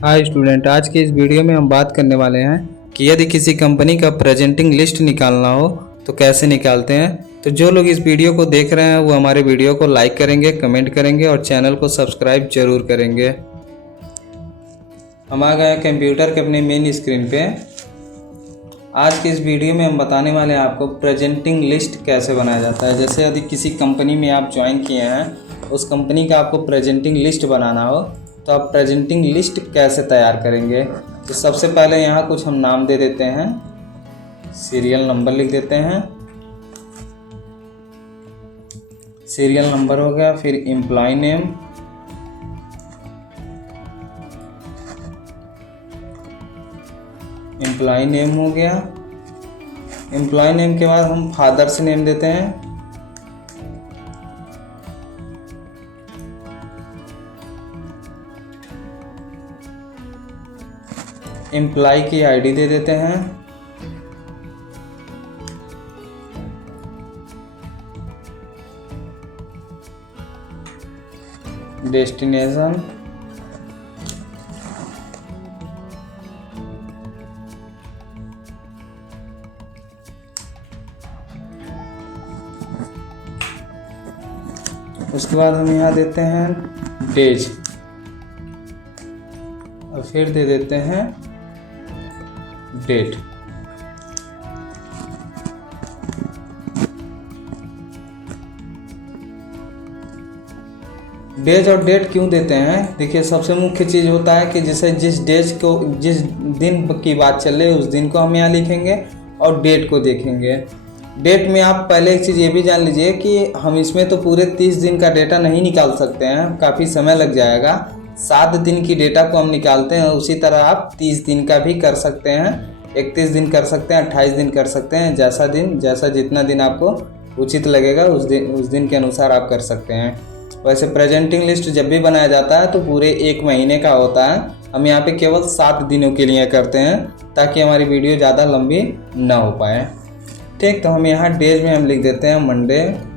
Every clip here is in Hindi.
हाय स्टूडेंट, आज के इस वीडियो में हम बात करने वाले हैं कि यदि किसी कंपनी का प्रेजेंटिंग लिस्ट निकालना हो तो कैसे निकालते हैं। तो जो लोग इस वीडियो को देख रहे हैं वो हमारे वीडियो को लाइक करेंगे, कमेंट करेंगे और चैनल को सब्सक्राइब जरूर करेंगे। हम आ गए कंप्यूटर के अपने मेन स्क्रीन पे। आज के इस वीडियो में हम बताने वाले हैं आपको प्रेजेंटिंग लिस्ट कैसे बनाया जाता है। जैसे यदि किसी कंपनी में आप ज्वाइन किए हैं, उस कंपनी का आपको प्रेजेंटिंग लिस्ट बनाना हो तो आप प्रेजेंटिंग लिस्ट कैसे तैयार करेंगे। तो सबसे पहले यहाँ कुछ हम नाम दे देते हैं, सीरियल नंबर लिख देते हैं। सीरियल नंबर हो गया, फिर एम्प्लॉय नेम, एम्प्लॉय नेम हो गया। एम्प्लॉय नेम के बाद हम फादर्स नेम देते हैं। एम्प्लॉय की आईडी दे देते हैं। डेस्टिनेशन, उसके बाद हम यहाँ देते हैं डेज और फिर दे देते हैं डेट। डेज और डेट क्यों देते हैं? देखिए, सबसे मुख्य चीज़ होता है कि जैसे जिस दिन की बात चल रही है उस दिन को हम यहाँ लिखेंगे और डेट को देखेंगे। डेट में आप पहले एक चीज़ ये भी जान लीजिए कि हम इसमें तो पूरे 30 दिन का डेटा नहीं निकाल सकते हैं, काफ़ी समय लग जाएगा। 7 दिन की डेटा को हम निकालते हैं, उसी तरह आप 30 दिन का भी कर सकते हैं, 31 दिन कर सकते हैं, 28 दिन कर सकते हैं। जैसा जितना दिन आपको उचित लगेगा उस दिन के अनुसार आप कर सकते हैं। वैसे प्रेजेंटिंग लिस्ट जब भी बनाया जाता है तो पूरे 1 महीने का होता है। हम यहाँ पे केवल 7 दिनों के लिए करते हैं ताकि हमारी वीडियो ज़्यादा लंबी ना हो पाए। ठीक, तो हम यहाँ डेज में हम लिख देते हैं मंडे,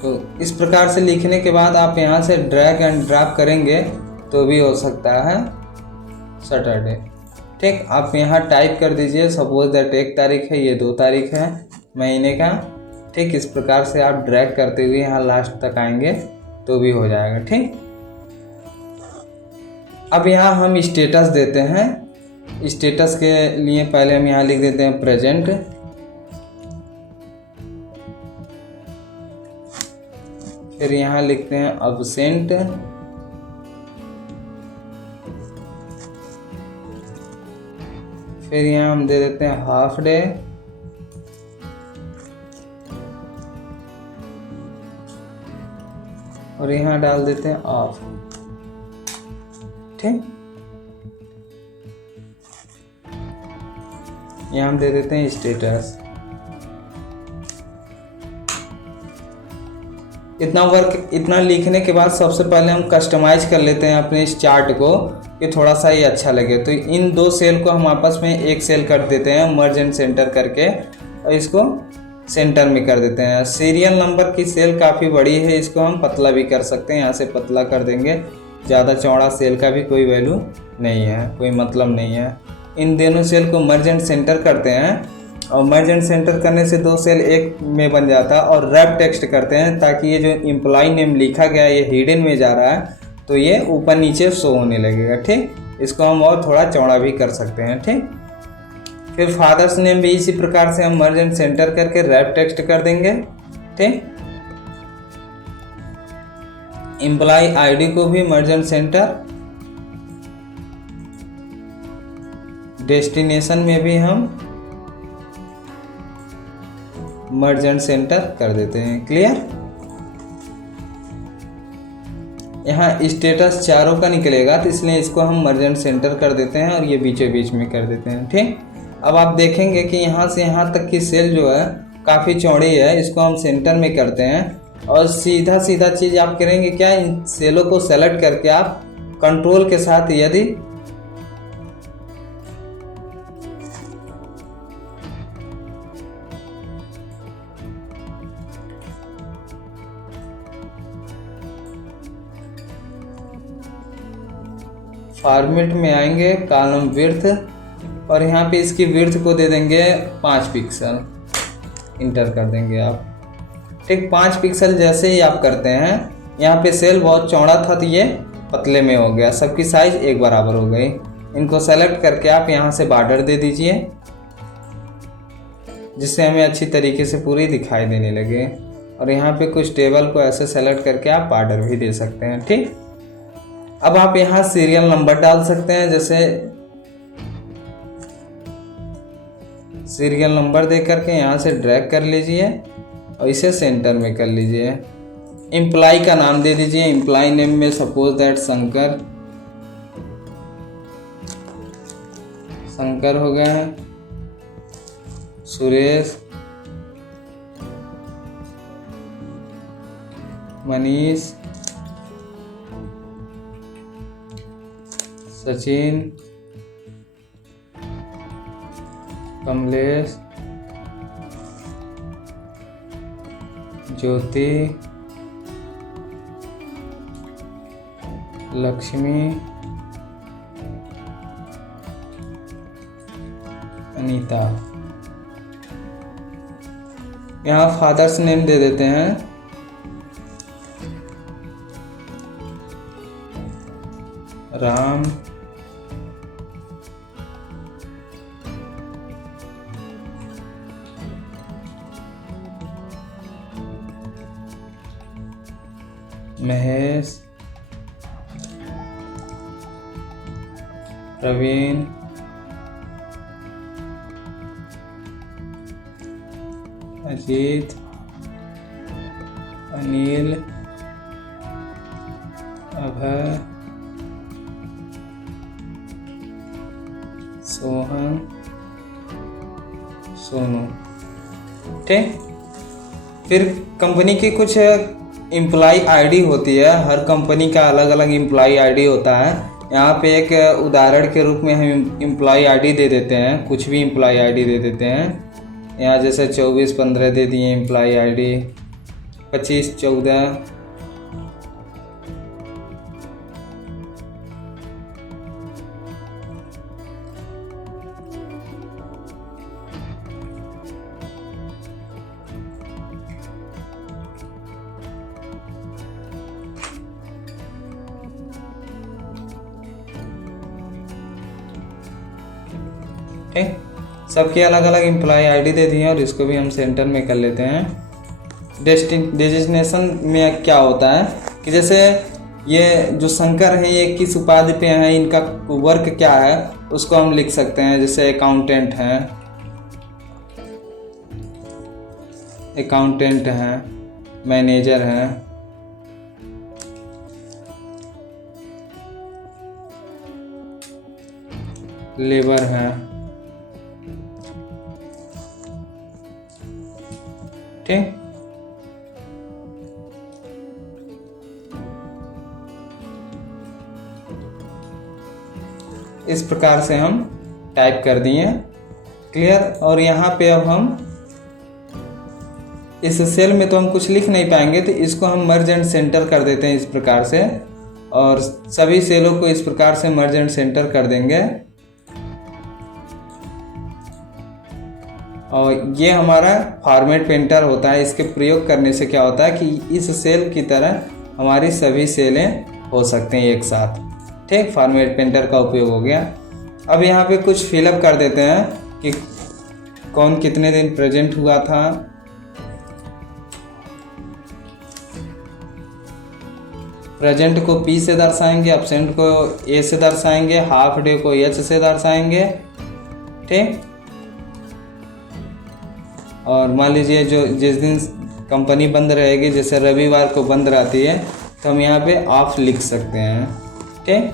तो इस प्रकार से लिखने के बाद आप यहाँ से ड्रैग एंड ड्रॉप करेंगे तो भी हो सकता है सैटरडे। ठीक, आप यहाँ टाइप कर दीजिए, सपोज दैट 1 तारीख है, ये 2 तारीख है महीने का। ठीक, इस प्रकार से आप ड्रैग करते हुए यहाँ लास्ट तक आएंगे तो भी हो जाएगा। ठीक, अब यहाँ हम स्टेटस देते हैं। स्टेटस के लिए पहले हम यहाँ लिख देते हैं प्रेजेंट, फिर यहाँ लिखते हैं अब्सेंट, फिर यहाँ हम दे देते हैं हाफ डे, और यहाँ डाल देते हैं ऑफ। ठीक, यहाँ हम दे देते हैं स्टेटस। इतना लिखने के बाद सबसे पहले हम कस्टमाइज कर लेते हैं अपने इस चार्ट को कि थोड़ा सा ये अच्छा लगे। तो इन 2 सेल को हम आपस में एक सेल कर देते हैं, मर्ज एंड सेंटर करके, और इसको सेंटर में कर देते हैं। सीरियल नंबर की सेल काफ़ी बड़ी है, इसको हम पतला भी कर सकते हैं। यहाँ से पतला कर देंगे, ज़्यादा चौड़ा सेल का भी कोई वैल्यू नहीं है, कोई मतलब नहीं है। इन दोनों सेल को मर्ज एंड सेंटर करते हैं, और मर्ज एंड सेंटर करने से 2 सेल एक में बन जाता है। और रैप टेक्स्ट करते हैं ताकि ये जो एम्प्लॉय नेम लिखा गया है ये हिडन में जा रहा है तो ये ऊपर नीचे शो होने लगेगा। ठीक, इसको हम और थोड़ा चौड़ा भी कर सकते हैं। ठीक, फिर फादर्स नेम भी इसी प्रकार से हम मर्ज एंड सेंटर करके रैप टेक्स्ट कर देंगे। ठीक, एम्प्लॉय आईडी को भी मर्ज एंड सेंटर, डेस्टिनेशन में भी हम मर्ज एंड सेंटर कर देते हैं। क्लियर? यहाँ स्टेटस चारों का निकलेगा तो इसलिए इसको हम मर्ज एंड सेंटर कर देते हैं और ये बीचों बीच में कर देते हैं। ठीक, अब आप देखेंगे कि यहाँ से यहाँ तक की सेल जो है काफ़ी चौड़ी है, इसको हम सेंटर में करते हैं और सीधा सीधा चीज़ आप करेंगे क्या, इन सेलों को सेलेक्ट करके आप कंट्रोल के साथ यदि फॉर्मेट में आएंगे, कॉलम विड्थ, और यहाँ पे इसकी विड्थ को दे देंगे 5 पिक्सल, इंटर कर देंगे आप। ठीक, 5 पिक्सल जैसे ही आप करते हैं, यहाँ पे सेल बहुत चौड़ा था तो ये पतले में हो गया, सबकी साइज एक बराबर हो गई। इनको सेलेक्ट करके आप यहाँ से बॉर्डर दे दीजिए, जिससे हमें अच्छी तरीके से पूरी दिखाई देने लगे। और यहाँ पे कुछ टेबल को ऐसे सेलेक्ट करके आप बॉर्डर भी दे सकते हैं। ठीक, अब आप यहाँ सीरियल नंबर डाल सकते हैं, जैसे सीरियल नंबर दे करके यहाँ से ड्रैग कर लीजिए और इसे सेंटर में कर लीजिए। एम्प्लॉय का नाम दे दीजिए, एम्प्लॉय नेम में सपोज दैट शंकर हो गया है, सुरेश, मनीष, सचिन, कमलेश, ज्योति, लक्ष्मी, अनीता। यहाँ फादर्स नेम दे देते हैं, राम, महेश, प्रवीण, अजीत, अनिल, अभय, सोहन, सोनू। ठीक, फिर कंपनी की कुछ एम्प्लॉय आईडी होती है, हर कंपनी का अलग अलग एम्प्लॉय आईडी होता है। यहाँ पे एक उदाहरण के रूप में हम एम्प्लॉय आईडी दे देते हैं, कुछ भी एम्प्लॉय आईडी दे देते हैं। यहाँ जैसे 2415 दे दिए एम्प्लॉय आईडी, 2514, ठीक, सबकी अलग अलग एम्प्लॉय आईडी दे दी है। और इसको भी हम सेंटर में कर लेते हैं। डेजिग्नेशन में क्या होता है कि जैसे ये जो शंकर हैं ये किस उपाधि पे हैं, इनका वर्क क्या है, उसको हम लिख सकते हैं। जैसे अकाउंटेंट हैं, मैनेजर हैं, लेबर हैं। ठीक, इस प्रकार से हम टाइप कर दिए, क्लियर। और यहाँ पे अब हम इस सेल में तो हम कुछ लिख नहीं पाएंगे, तो इसको हम मर्ज एंड सेंटर कर देते हैं इस प्रकार से। और सभी सेलों को इस प्रकार से मर्ज एंड सेंटर कर देंगे। और ये हमारा फॉर्मेट पेंटर होता है। इसके प्रयोग करने से क्या होता है कि इस सेल की तरह हमारी सभी सेलें हो सकते हैं एक साथ। ठीक, फॉर्मेट पेंटर का उपयोग हो गया। अब यहाँ पे कुछ फिलअप कर देते हैं कि कौन कितने दिन प्रेजेंट हुआ था, प्रेजेंट को P से दर्शाएंगे, एब्सेंट को A से दर्शाएंगे, हाफ डे को H से दर्शाएंगे। ठीक, और मान लीजिए जो जिस दिन कंपनी बंद रहेगी, जैसे रविवार को बंद रहती है, तो हम यहाँ पे ऑफ लिख सकते हैं। ठीक,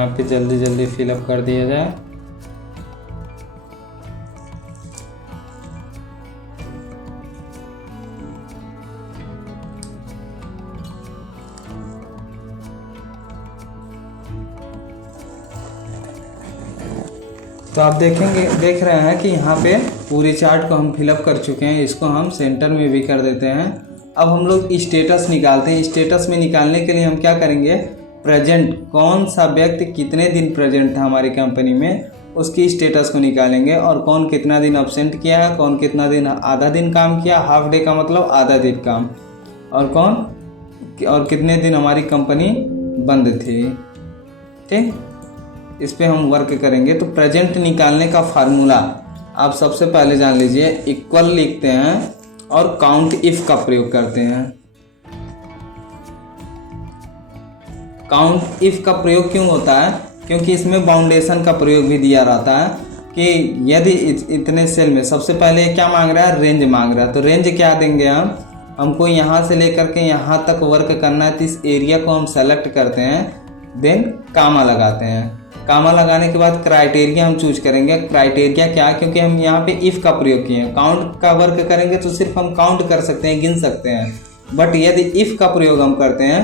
यहाँ पे जल्दी जल्दी फिलअप कर दिया जाए। तो आप देख रहे हैं कि यहाँ पे पूरी चार्ट को हम फिलअप कर चुके हैं। इसको हम सेंटर में भी कर देते हैं। अब हम लोग स्टेटस निकालते हैं। स्टेटस में निकालने के लिए हम क्या करेंगे, प्रेजेंट, कौन सा व्यक्ति कितने दिन प्रेजेंट था हमारी कंपनी में, उसकी स्टेटस को निकालेंगे। और कौन कितना दिन अब्सेंट किया है, कौन कितना दिन आधा दिन काम किया, हाफ डे का मतलब आधा दिन काम, और कितने दिन हमारी कंपनी बंद थी। ठीक, इस पे हम वर्क करेंगे। तो प्रेजेंट निकालने का फार्मूला आप सबसे पहले जान लीजिए, इक्वल लिखते हैं और काउंट इफ का प्रयोग करते हैं। काउंट इफ का प्रयोग क्यों होता है, क्योंकि इसमें बाउंडेशन का प्रयोग भी दिया रहता है कि यदि इतने सेल में सबसे पहले क्या मांग रहा है, रेंज मांग रहा है। तो रेंज क्या देंगे हमको यहाँ से लेकर के यहाँ तक वर्क करना है। तो इस एरिया को हम सेलेक्ट करते हैं, देन कामा लगाते हैं। कामा लगाने के बाद क्राइटेरिया हम चूज करेंगे। क्राइटेरिया क्या, क्योंकि हम यहाँ पे इफ़ का प्रयोग किए हैं। काउंट का वर्क करेंगे तो सिर्फ हम काउंट कर सकते हैं, गिन सकते हैं। बट यदि इफ़ का प्रयोग हम करते हैं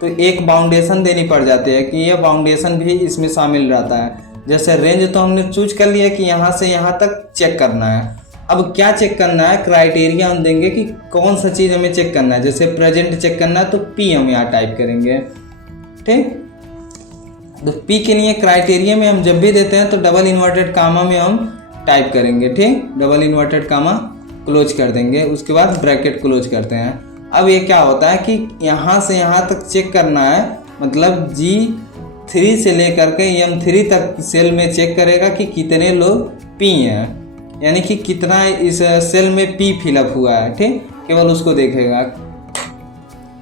तो एक बाउंडेशन देनी पड़ जाती है कि यह बाउंडेशन भी इसमें शामिल रहता है। जैसे रेंज तो हमने चूज कर लिया कि यहाँ से यहाँ तक चेक करना है। अब क्या चेक करना है, क्राइटेरिया हम देंगे कि कौन सा चीज़ हमें चेक करना है। जैसे प्रेजेंट चेक करना है तो पी हम यहाँ टाइप करेंगे। ठीक, तो P के लिए क्राइटेरिया में हम जब भी देते हैं तो डबल इन्वर्टेड कामा में हम टाइप करेंगे। ठीक, डबल इन्वर्टेड कामा क्लोज कर देंगे, उसके बाद ब्रैकेट क्लोज करते हैं। अब ये क्या होता है कि यहाँ से यहाँ तक चेक करना है, मतलब G3 से लेकर के M3 तक सेल में चेक करेगा कि कितने लोग P हैं, यानी कि कितना इस सेल में P फिलअप हुआ है। ठीक, केवल उसको देखेगा।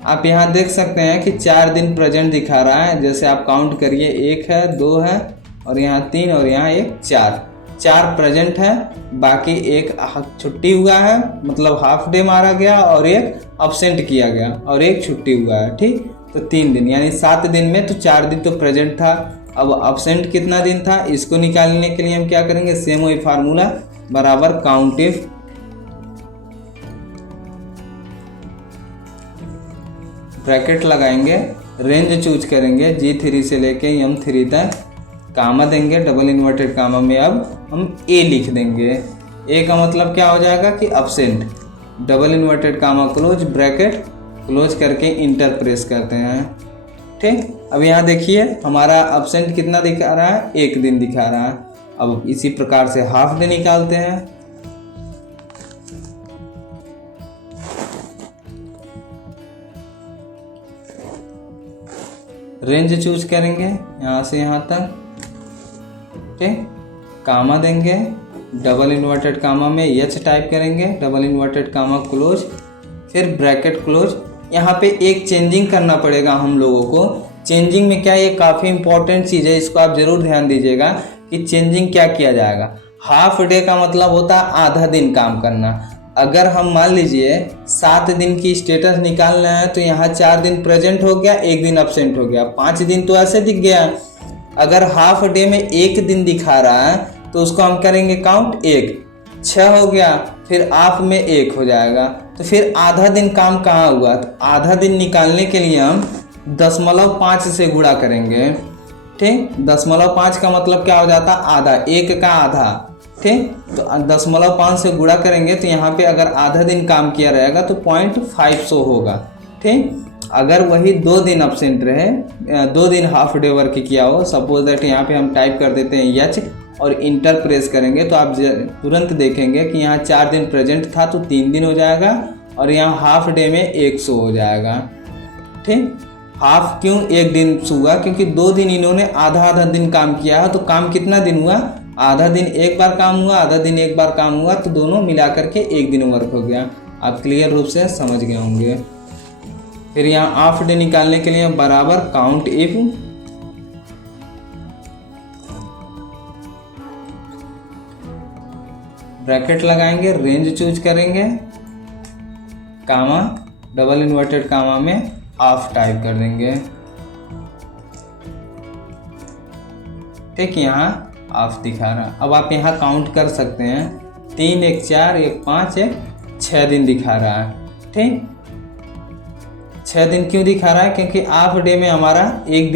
आप यहाँ देख सकते हैं कि 4 दिन प्रेजेंट दिखा रहा है। जैसे आप काउंट करिए, 1 है, 2 है, और यहाँ 3, और यहाँ 1, 4 प्रेजेंट है। बाकी 1 छुट्टी हुआ है, मतलब हाफ डे मारा गया, और 1 अब्सेंट किया गया, और 1 छुट्टी हुआ है। ठीक, तो 3 दिन, यानी 7 दिन में तो 4 दिन तो प्रेजेंट था। अब अब्सेंट कितना दिन था, इसको निकालने के लिए हम क्या करेंगे, सेम वही फार्मूला, बराबर काउंट इफ, ब्रैकेट लगाएंगे, रेंज चूज करेंगे G3 से लेके M3 तक, कामा देंगे, डबल इन्वर्टेड कामा में अब हम A लिख देंगे। A का मतलब क्या हो जाएगा कि absent, double inverted comma close, bracket close करके इंटर प्रेस करते हैं। ठीक, अब यहाँ देखिए हमारा अब्सेंट कितना दिखा रहा है, 1 दिन दिखा रहा है। अब इसी प्रकार से हाफ डे निकालते हैं। रेंज चूज करेंगे यहाँ से यहाँ तक। ठीक, कामा देंगे, डबल इन्वर्टेड कामा में H टाइप करेंगे, डबल इन्वर्टेड कामा क्लोज, फिर ब्रैकेट क्लोज। यहाँ पे एक चेंजिंग करना पड़ेगा हम लोगों को। चेंजिंग में क्या, ये काफ़ी इंपॉर्टेंट चीज़ है, इसको आप ज़रूर ध्यान दीजिएगा कि चेंजिंग क्या किया जाएगा। हाफ डे का मतलब होता है आधा दिन काम करना। अगर हम मान लीजिए 7 दिन की स्टेटस निकालना है तो यहाँ 4 दिन प्रेजेंट हो गया, 1 दिन अब्सेंट हो गया, 5 दिन तो ऐसे दिख गया। अगर हाफ डे में 1 दिन दिखा रहा है तो उसको हम करेंगे काउंट 1, 6 हो गया, फिर हाफ में 1 हो जाएगा। तो फिर आधा दिन काम कहाँ हुआ, तो आधा दिन निकालने के लिए हम 0.5 से गुणा करेंगे। ठीक, 0.5 का मतलब क्या हो जाता, आधा, 1 का आधा। ठीक, तो 0.5 से गुणा करेंगे तो यहाँ पे अगर आधा दिन काम किया रहेगा तो 0.500 होगा। ठीक, अगर वही 2 दिन अब्सेंट रहे, 2 दिन हाफ डे वर्क किया हो, सपोज दैट यहाँ पे हम टाइप कर देते हैं H और इंटर प्रेस करेंगे तो आप तुरंत देखेंगे कि यहाँ 4 दिन प्रेजेंट था तो 3 दिन हो जाएगा, और यहाँ हाफ डे में 100 हो जाएगा। ठीक, हाफ क्यों 1 दिन हुआ, क्योंकि 2 दिन इन्होंने आधा दिन काम किया है। तो काम कितना दिन हुआ, आधा दिन एक बार काम हुआ, आधा दिन एक बार काम हुआ, तो दोनों मिला करके 1 दिन वर्क हो गया। आप क्लियर रूप से समझ गए होंगे। फिर यहाँ हाफ डे निकालने के लिए बराबर काउंट इफ, ब्रैकेट लगाएंगे, रेंज चूज करेंगे, कामा, डबल इन्वर्टेड कामा में हाफ टाइप कर देंगे। ठीक, यहाँ ऑफ दिखा रहा। अब आप यहाँ काउंट कर सकते हैं, 3 1 4 1 5 1 6 दिन दिखा रहा है। ठीक, 6 दिन क्यों दिखा रहा है? क्योंकि हाफ डे में हमारा एक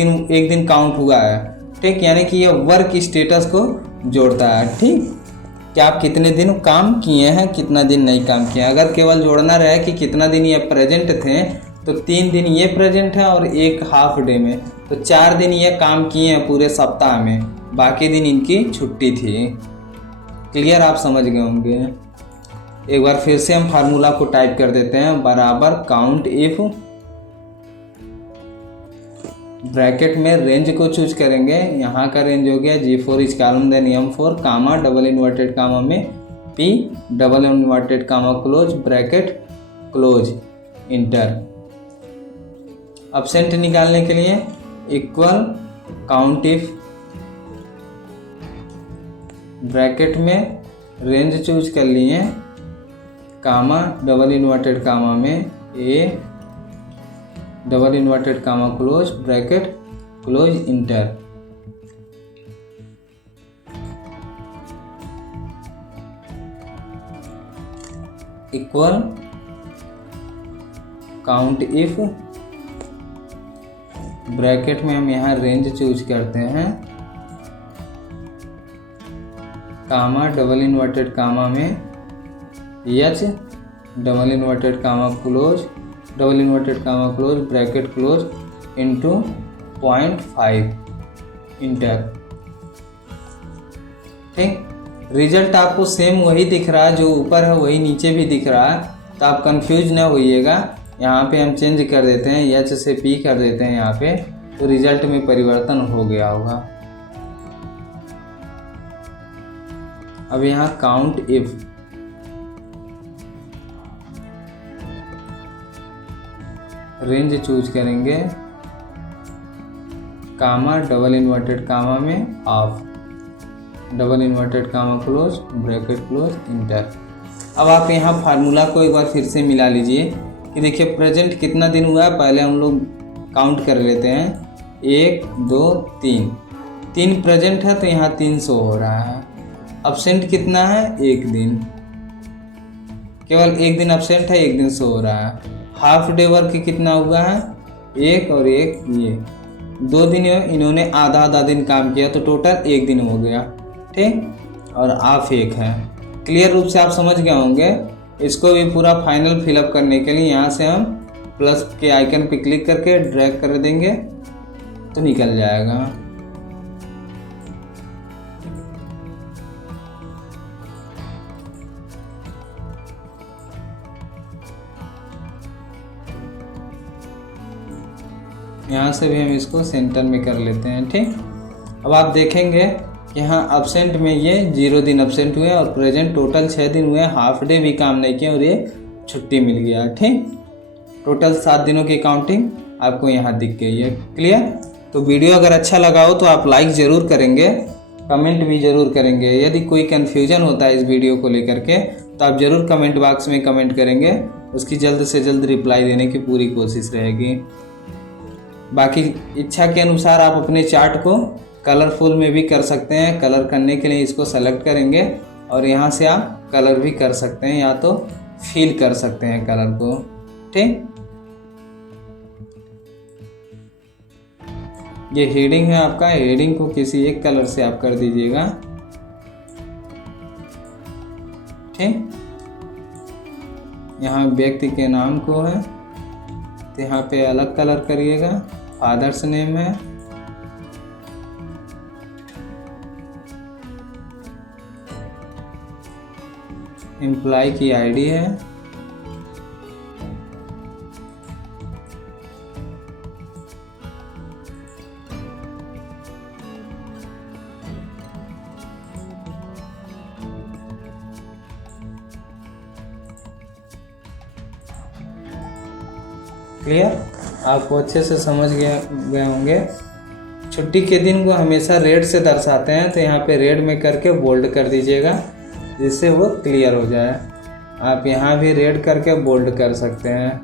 दिन काउंट हुआ है। ठीक, यानी कि ये वर्क स्टेटस को जोड़ता है। ठीक, कि आप कितने दिन काम किए हैं, कितना दिन नहीं काम किया। अगर केवल जोड़ना रहे कि कितना दिन ये प्रेजेंट थे, तो 3 दिन ये प्रेजेंट है और एक हाफ डे में, तो 4 दिन ये काम किए हैं पूरे सप्ताह में, बाकी दिन इनकी छुट्टी थी। क्लियर, आप समझ गए होंगे। एक बार फिर से हम फार्मूला को टाइप कर देते हैं, बराबर काउंट इफ, ब्रैकेट में रेंज को चूज करेंगे। यहाँ का रेंज हो गया G4 is column then M4 comma double inverted comma में P double inverted comma close bracket close enter. Absent निकालने के लिए इक्वल काउंट इफ, ब्रैकेट में रेंज चूज कर लिए, कामा डबल इन्वर्टेड कामा में A double inverted comma close bracket close enter. Equal count if, bracket में हम यहाँ रेंज चूज करते हैं, कामा डबल इन्वर्टेड कामा में H double inverted comma close double inverted comma close bracket close into 0.5 enter. ठीक, रिजल्ट आपको सेम वही दिख रहा है, जो ऊपर है वही नीचे भी दिख रहा है, तो आप कंफ्यूज ना होइएगा। यहाँ पे हम चेंज कर देते हैं, H से P कर देते हैं यहाँ पे, तो रिजल्ट में परिवर्तन हो गया होगा। अब यहाँ काउंट इफ, रेंज चूज करेंगे, कामा डबल इन्वर्टेड कामा में off double inverted comma close bracket close enter. अब आप यहाँ फार्मूला को एक बार फिर से मिला लीजिए कि देखिए प्रेजेंट कितना दिन हुआ है, पहले हम लोग काउंट कर लेते हैं, 1 2 3 प्रेजेंट है तो यहाँ 300 हो रहा है। एब्सेंट कितना है? 1 दिन, केवल 1 दिन एब्सेंट है, 1 दिन शो हो रहा है। हाफ डे वर्क कितना हुआ है? 1 और 1 ये 2 दिन इन्होंने आधा दिन काम किया, तो टोटल 1 दिन हो गया। ठीक, और हाफ 1 है। क्लियर रूप से आप समझ गए होंगे। इसको भी पूरा फाइनल फिलअप करने के लिए यहाँ से हम प्लस के आइकन पे क्लिक करके ड्रैग कर देंगे तो निकल जाएगा। यहाँ से भी हम इसको सेंटर में कर लेते हैं। ठीक, अब आप देखेंगे कि यहाँ एब्सेंट में ये 0 दिन एब्सेंट हुए और प्रेजेंट टोटल 6 दिन हुए, हाफ डे भी काम नहीं किए और ये छुट्टी मिल गया। ठीक, टोटल 7 दिनों की काउंटिंग आपको यहाँ दिख गई है। क्लियर? तो वीडियो अगर अच्छा लगा हो तो आप लाइक ज़रूर करेंगे, कमेंट भी ज़रूर करेंगे। यदि कोई कन्फ्यूजन होता है इस वीडियो को लेकर के तो आप ज़रूर कमेंट बॉक्स में कमेंट करेंगे, उसकी जल्द से जल्द रिप्लाई देने की पूरी कोशिश रहेगी। बाकी इच्छा के अनुसार आप अपने चार्ट को कलरफुल में भी कर सकते हैं। कलर करने के लिए इसको सेलेक्ट करेंगे और यहाँ से आप कलर भी कर सकते हैं या तो फिल कर सकते हैं कलर को। ठीक, ये हेडिंग है आपका, हेडिंग को किसी एक कलर से आप कर दीजिएगा। ठीक, यहाँ व्यक्ति के नाम को है तो यहाँ पे अलग कलर करिएगा। फादर्स नेम है, एम्प्लॉय की आईडी है, क्लियर? आपको अच्छे से समझ गए होंगे। छुट्टी के दिन को हमेशा रेड से दर्शाते हैं, तो यहाँ पे रेड में करके बोल्ड कर दीजिएगा जिससे वो क्लियर हो जाए। आप यहाँ भी रेड करके बोल्ड कर सकते हैं।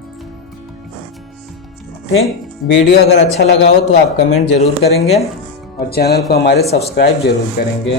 ठीक, वीडियो अगर अच्छा लगा हो तो आप कमेंट ज़रूर करेंगे। और चैनल को हमारे सब्सक्राइब जरूर करेंगे।